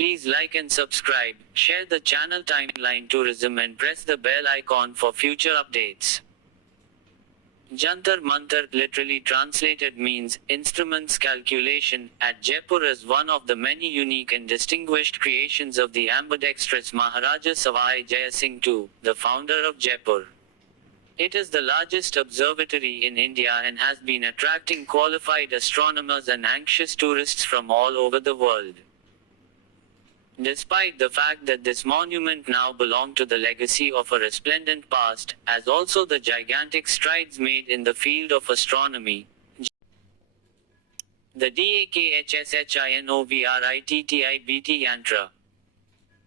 Please like and subscribe, share the channel Timeline Tourism and press the bell icon for future updates. Jantar Mantar, literally translated, means instruments calculation, at Jaipur is one of the many unique and distinguished creations of the ambidextrous Maharaja Sawai Jai Singh II, the founder of Jaipur. It is the largest observatory in India and has been attracting qualified astronomers and anxious tourists from all over the world. Despite the fact that this monument now belongs to the legacy of a resplendent past, as also the gigantic strides made in the field of astronomy, the DAKHSHINOVRITTIBT Yantra.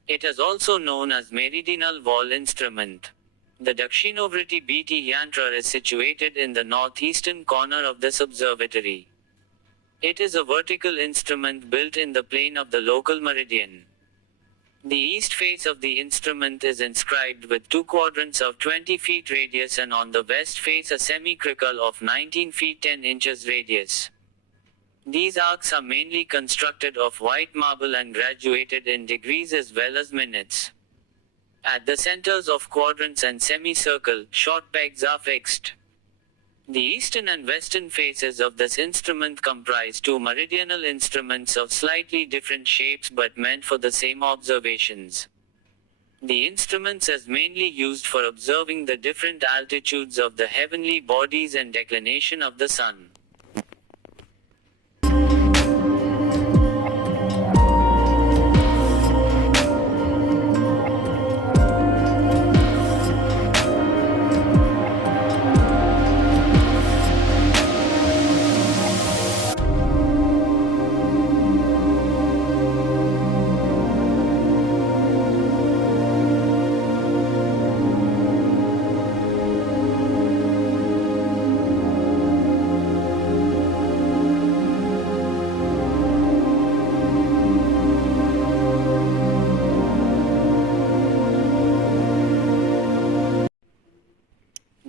It is also known as meridional wall instrument. The Dakshinovritti BT Yantra is situated in the northeastern corner of this observatory. It is a vertical instrument built in the plane of the local meridian. The east face of the instrument is inscribed with two quadrants of 20 feet radius and on the west face a semicircle of 19 feet 10 inches radius. These arcs are mainly constructed of white marble and graduated in degrees as well as minutes. At the centers of quadrants and semicircle, short pegs are fixed. The eastern and western faces of this instrument comprise two meridional instruments of slightly different shapes but meant for the same observations. The instruments is mainly used for observing the different altitudes of the heavenly bodies and declination of the sun.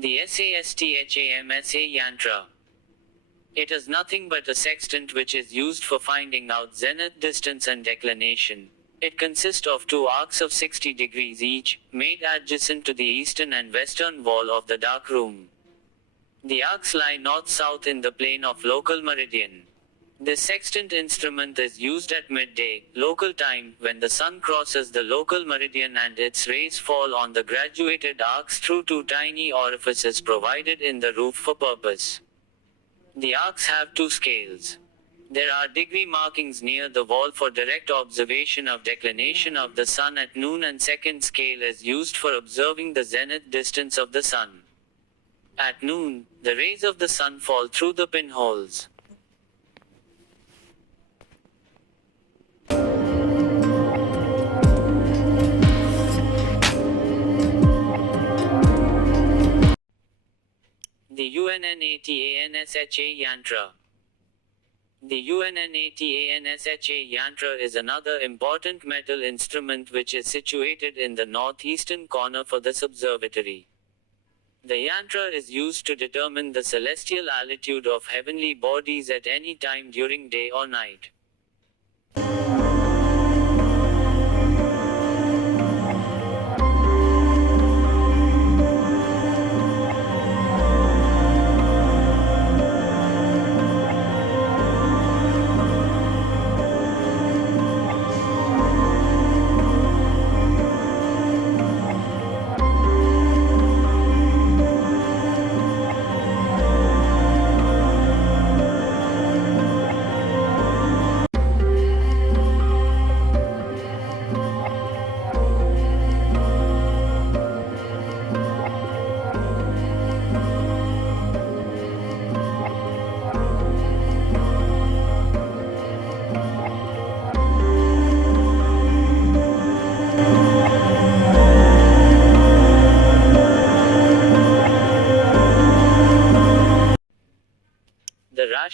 The SASTHAMSA Yantra. It is nothing but a sextant which is used for finding out zenith distance and declination. It consists of two arcs of 60 degrees each, made adjacent to the eastern and western wall of the dark room. The arcs lie north-south in the plane of local meridian. This sextant instrument is used at midday, local time, when the sun crosses the local meridian and its rays fall on the graduated arcs through two tiny orifices provided in the roof for purpose. The arcs have two scales. There are degree markings near the wall for direct observation of declination of the sun at noon, and second scale is used for observing the zenith distance of the sun. At noon, the rays of the sun fall through the pinholes. The UNNATANSHA Yantra. The UNNATANSHA Yantra is another important metal instrument which is situated in the northeastern corner for this observatory. The yantra is used to determine the celestial altitude of heavenly bodies at any time during day or night.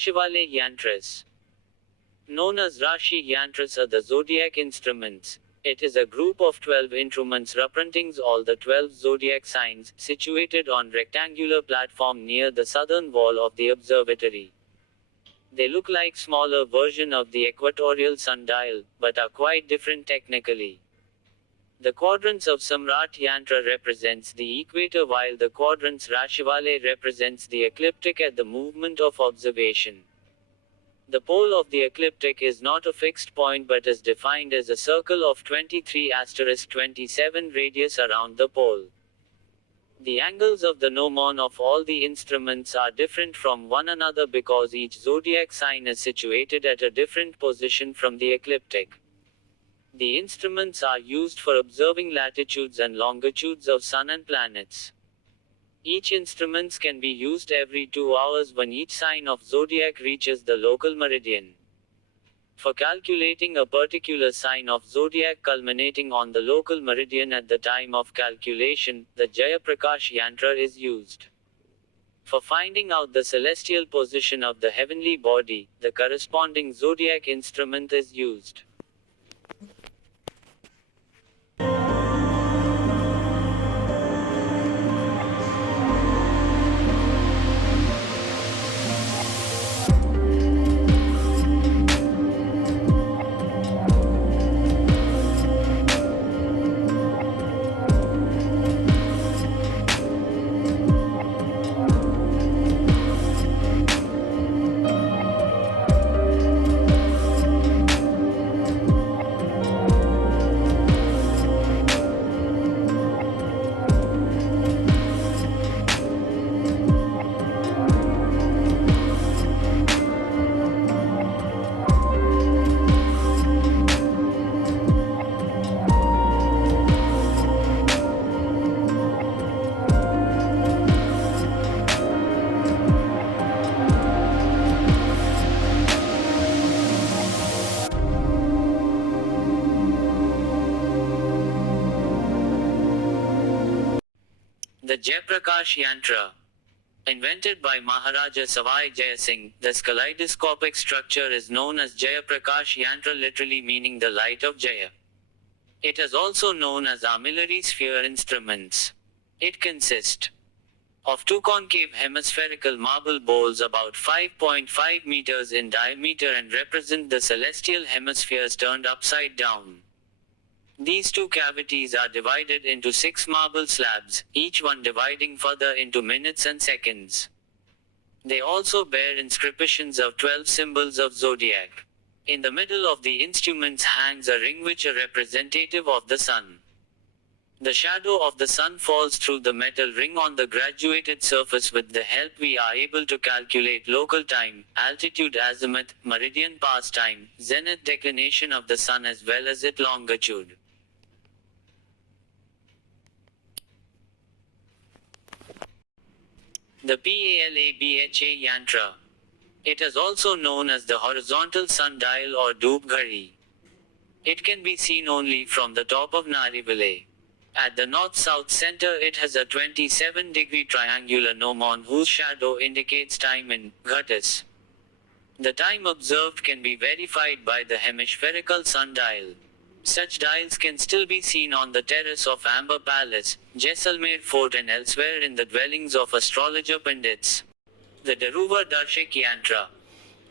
Rashivale Yantras. Known as Rashi Yantras are the zodiac instruments. It is a group of 12 instruments representing all the 12 zodiac signs, situated on rectangular platform near the southern wall of the observatory. They look like smaller version of the equatorial sundial, but are quite different technically. The quadrants of Samrat Yantra represents the equator while the quadrants Rashivale represents the ecliptic at the movement of observation. The pole of the ecliptic is not a fixed point but is defined as a circle of 23*27 radius around the pole. The angles of the gnomon of all the instruments are different from one another because each zodiac sign is situated at a different position from the ecliptic. The instruments are used for observing latitudes and longitudes of sun and planets. Each instruments can be used every 2 hours when each sign of zodiac reaches the local meridian. For calculating a particular sign of zodiac culminating on the local meridian at the time of calculation, the Jaya Prakash Yantra is used. For finding out the celestial position of the heavenly body, the corresponding zodiac instrument is used. The Jayaprakash Yantra. Invented by Maharaja Sawai Jai, this kaleidoscopic structure is known as Jayaprakash Yantra, literally meaning the light of Jaya. It is also known as armillary sphere instruments. It consists of two concave hemispherical marble bowls about 5.5 meters in diameter and represent the celestial hemispheres turned upside down. These two cavities are divided into 6 marble slabs, each one dividing further into minutes and seconds. They also bear inscriptions of 12 symbols of zodiac. In the middle of the instruments hangs a ring which is a representative of the sun. The shadow of the sun falls through the metal ring on the graduated surface. With the help we are able to calculate local time, altitude, azimuth, meridian pass time, zenith declination of the sun as well as its longitude. The PALABHA Yantra. It is also known as the horizontal sundial or Doob Ghari. It can be seen only from the top of Narivale. At the north-south center it has a 27-degree triangular gnomon whose shadow indicates time in Ghatis. The time observed can be verified by the hemispherical sundial. Such dials can still be seen on the terrace of Amber Palace, Jaisalmer Fort and elsewhere in the dwellings of astrologer Pandits. The Daruva Darshak Yantra.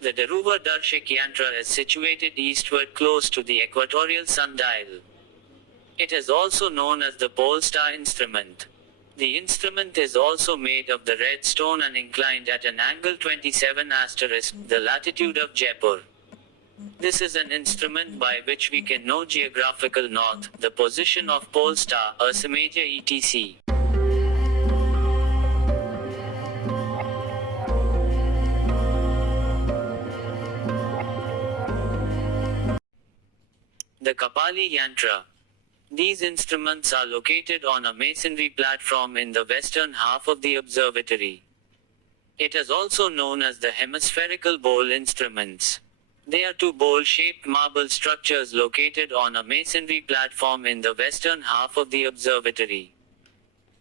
The Daruva Darshak Yantra is situated eastward close to the equatorial sundial. It is also known as the pole star instrument. The instrument is also made of the red stone and inclined at an angle 27 asterisk, the latitude of Jaipur. This is an instrument by which we can know geographical north, the position of pole star, Ursa Major etc. The Kapali Yantra. These instruments are located on a masonry platform in the western half of the observatory. It is also known as the hemispherical bowl instruments. They are two bowl-shaped marble structures located on a masonry platform in the western half of the observatory.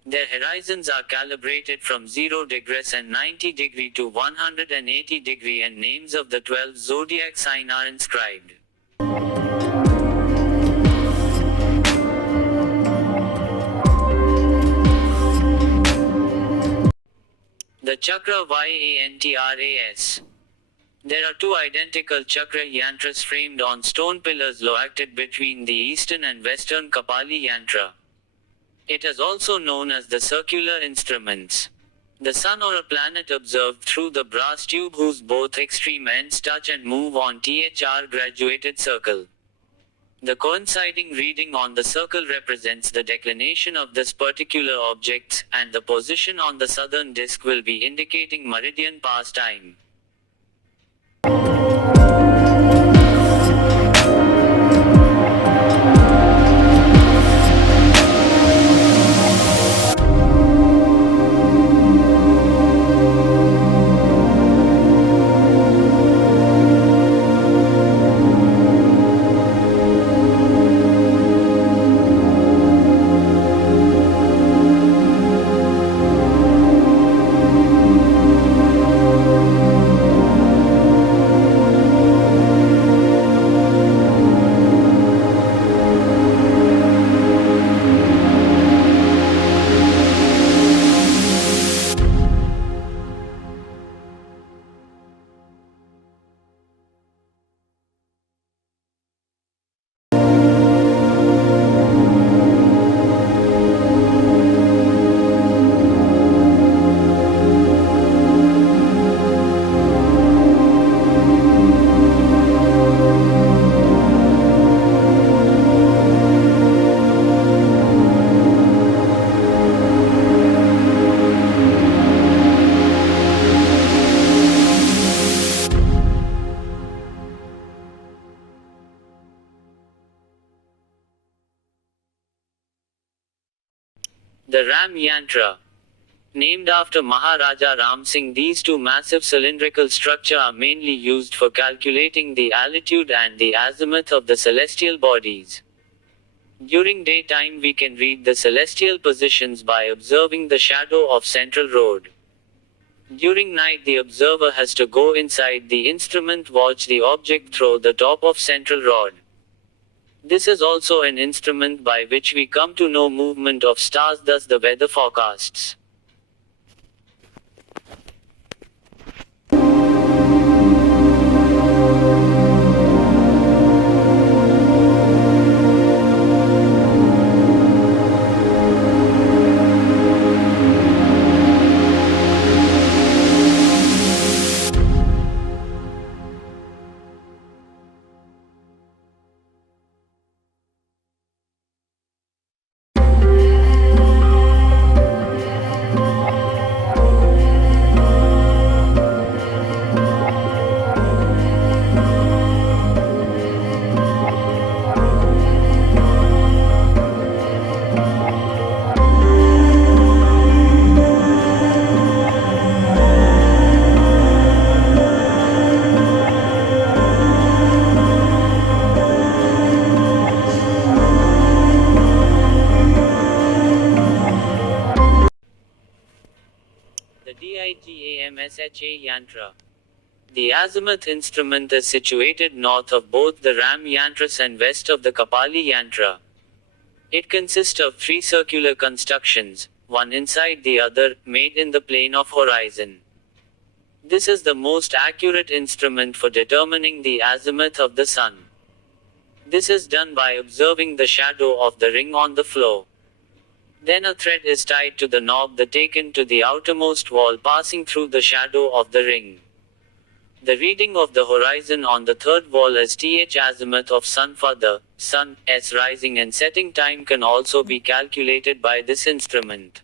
Their horizons are calibrated from 0 degrees and 90 degree to 180 degree and names of the 12 zodiac sign are inscribed. The Chakra Yantras. There are two identical chakra yantras framed on stone pillars located between the eastern and western Kapali yantra. It is also known as the circular instruments. The sun or a planet observed through the brass tube whose both extreme ends touch and move on THR graduated circle. The coinciding reading on the circle represents the declination of this particular object, and the position on the southern disk will be indicating meridian pass time. The Ram Yantra. Named after Maharaja Ram Singh, these two massive cylindrical structures are mainly used for calculating the altitude and the azimuth of the celestial bodies. During daytime we can read the celestial positions by observing the shadow of central road. During night the observer has to go inside the instrument, watch the object through the top of central rod. This is also an instrument by which we come to know movement of stars, thus the weather forecasts. The DIGAMSHA Yantra. The azimuth instrument is situated north of both the Ram Yantras and west of the Kapali Yantra. It consists of three circular constructions, one inside the other, made in the plane of horizon. This is the most accurate instrument for determining the azimuth of the sun. This is done by observing the shadow of the ring on the floor. Then a thread is tied to the knob that taken to the outermost wall, passing through the shadow of the ring. The reading of the horizon on the third wall is th azimuth of sun. Further, sun's rising and setting time can also be calculated by this instrument.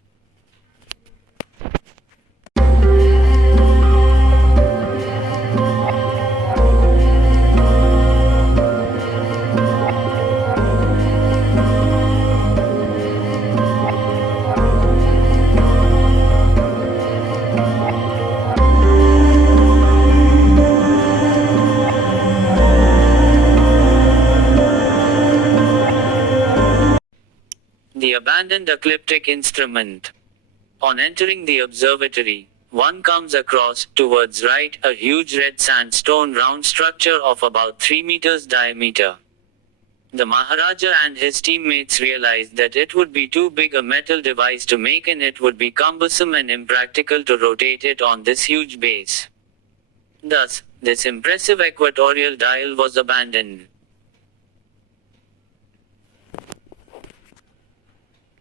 The abandoned ecliptic instrument. On entering the observatory, one comes across, towards right, a huge red sandstone round structure of about 3 meters diameter. The Maharaja and his teammates realized that it would be too big a metal device to make, and it would be cumbersome and impractical to rotate it on this huge base. Thus, this impressive equatorial dial was abandoned.